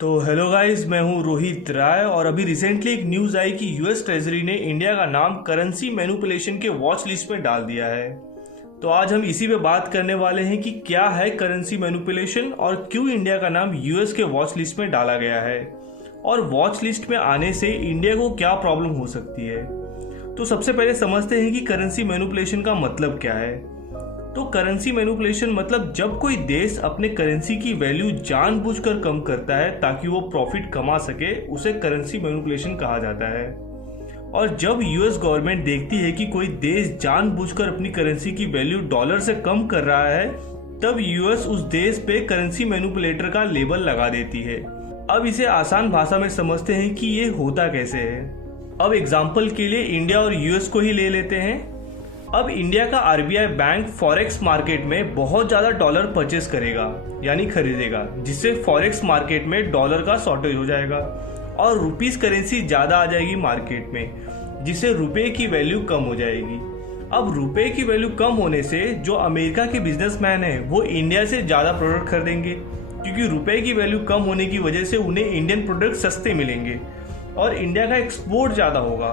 तो hello guys, मैं हूं रोहित राय और अभी रिसेंटली एक न्यूज़ आई कि यूएस ट्रेजरी ने इंडिया का नाम करेंसी मैनिपुलेशन के वॉच लिस्ट में डाल दिया है। तो आज हम इसी पे बात करने वाले हैं कि क्या है करेंसी मैनिपुलेशन और क्यों इंडिया का नाम यूएस के वॉच लिस्ट में डाला गया है और वॉच लिस्ट में आने से इंडिया को क्या प्रॉब्लम हो सकती है। तो सबसे पहले समझते हैं कि करेंसी मैनिपुलेशन का मतलब क्या है। तो करेंसी मैनिपुलेशन मतलब जब कोई देश अपने करेंसी की वैल्यू जानबूझकर कम करता है ताकि वो प्रॉफिट कमा सके, उसे करेंसी मैनिपुलेशन कहा जाता है। और जब यूएस गवर्नमेंट देखती है कि कोई देश जानबूझकर अपनी करेंसी की वैल्यू डॉलर से कम कर रहा है, तब यूएस उस देश पे करेंसी मैनिपुलेटर का लेबल लगा देती है। अब इसे आसान भाषा में समझते हैं कि ये होता कैसे है। अब एग्जाम्पल के लिए इंडिया और यूएस को ही ले लेते हैं। अब इंडिया का आरबीआई बैंक फॉरेक्स मार्केट में बहुत ज़्यादा डॉलर परचेस करेगा यानी खरीदेगा, जिससे फॉरेक्स मार्केट में डॉलर का शॉर्टेज हो जाएगा और रुपीस करेंसी ज़्यादा आ जाएगी मार्केट में, जिससे रुपए की वैल्यू कम हो जाएगी। अब रुपए की वैल्यू कम होने से जो अमेरिका के बिजनेसमैन हैं वो इंडिया से ज़्यादा प्रोडक्ट खरीदेंगे, क्योंकि रुपए की वैल्यू कम होने की वजह से उन्हें इंडियन प्रोडक्ट सस्ते मिलेंगे और इंडिया का एक्सपोर्ट ज़्यादा होगा।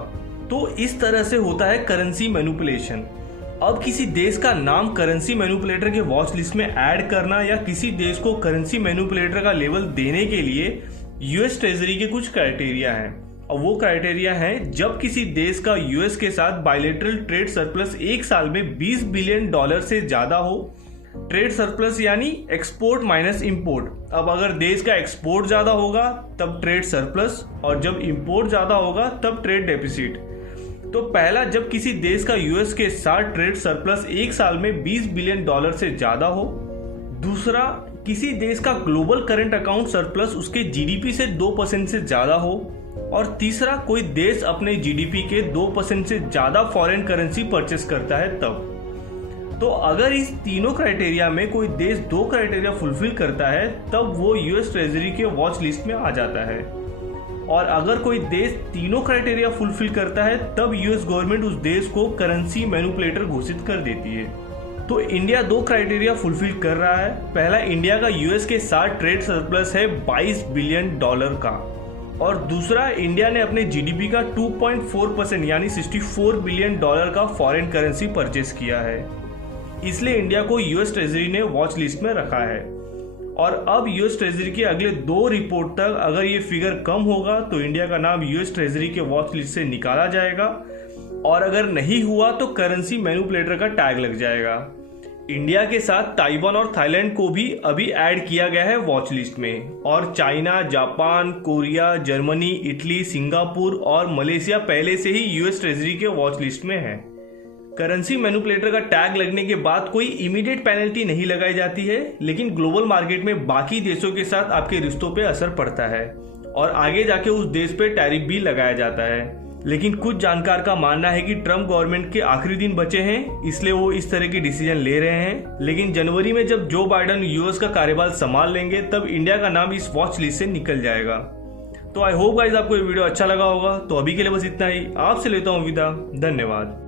तो इस तरह से होता है करेंसी मैनिपुलेशन। अब किसी देश का नाम करेंसी मैनिपुलेटर के वॉच लिस्ट में ऐड करना या किसी देश को करेंसी मैनिपुलेटर का लेवल देने के लिए यूएस ट्रेजरी के कुछ क्राइटेरिया हैं। और वो क्राइटेरिया हैं, जब किसी देश का यूएस के साथ बायलैटरल ट्रेड सरप्लस एक साल में $20 बिलियन से ज्यादा हो। ट्रेड सरप्लस यानी एक्सपोर्ट माइनस इंपोर्ट। अब अगर देश का एक्सपोर्ट ज्यादा होगा तब ट्रेड सरप्लस, और जब इंपोर्ट ज्यादा होगा तब ट्रेड डेफिसिट। तो पहला, जब किसी देश का यूएस के साथ ट्रेड सरप्लस एक साल में $20 बिलियन से ज्यादा हो। दूसरा, किसी देश का ग्लोबल करंट अकाउंट सरप्लस उसके जीडीपी से 2% से ज्यादा हो। और तीसरा, कोई देश अपने जीडीपी के 2% से ज्यादा फॉरेन करेंसी परचेस करता है तब। तो अगर इस तीनों क्राइटेरिया में कोई देश 2 क्राइटेरिया फुलफिल करता है तब वो यूएस ट्रेजरी के वॉच लिस्ट में आ जाता है। और अगर कोई देश तीनों क्राइटेरिया फुलफिल करता है तब यूएस गवर्नमेंट उस देश को करेंसी मैनिपुलेटर घोषित कर देती है। तो इंडिया 2 क्राइटेरिया फुलफिल कर रहा है। पहला, इंडिया का यूएस के साथ ट्रेड सरप्लस है $22 बिलियन का। और दूसरा, इंडिया ने अपने जीडीपी का 2.4% यानी $64 बिलियन का फॉरेन करेंसी परचेस किया है। इसलिए इंडिया को यूएस ट्रेजरी ने वॉच लिस्ट में रखा है। और अब यूएस ट्रेजरी के अगले 2 रिपोर्ट तक अगर ये फिगर कम होगा तो इंडिया का नाम यूएस ट्रेजरी के वॉच लिस्ट से निकाला जाएगा, और अगर नहीं हुआ तो करेंसी मैनिपुलेटर का टैग लग जाएगा। इंडिया के साथ ताइवान और थाईलैंड को भी अभी ऐड किया गया है वॉच लिस्ट में, और China, Japan, Korea, Germany, Italy, Singapore और मलेशिया पहले से ही यूएस ट्रेजरी के वॉच लिस्ट में है। करेंसी मैनिपुलेटर का टैग लगने के बाद कोई इमीडिएट पेनल्टी नहीं लगाई जाती है, लेकिन ग्लोबल मार्केट में बाकी देशों के साथ आपके रिश्तों पे असर पड़ता है और आगे जाके उस देश पे टैरिफ भी लगाया जाता है। लेकिन कुछ जानकार का मानना है कि ट्रम्प गवर्नमेंट के आखिरी दिन बचे हैं, इसलिए वो इस तरह के डिसीजन ले रहे हैं। लेकिन जनवरी में जब जो बाइडन यूएस का कार्यभार संभाल लेंगे तब इंडिया का नाम इस वॉच लिस्ट से निकल जाएगा। तो आई होप गाइस आपको ये वीडियो अच्छा लगा होगा। तो अभी के लिए बस इतना ही, आपसे लेता हूँ विदा। धन्यवाद।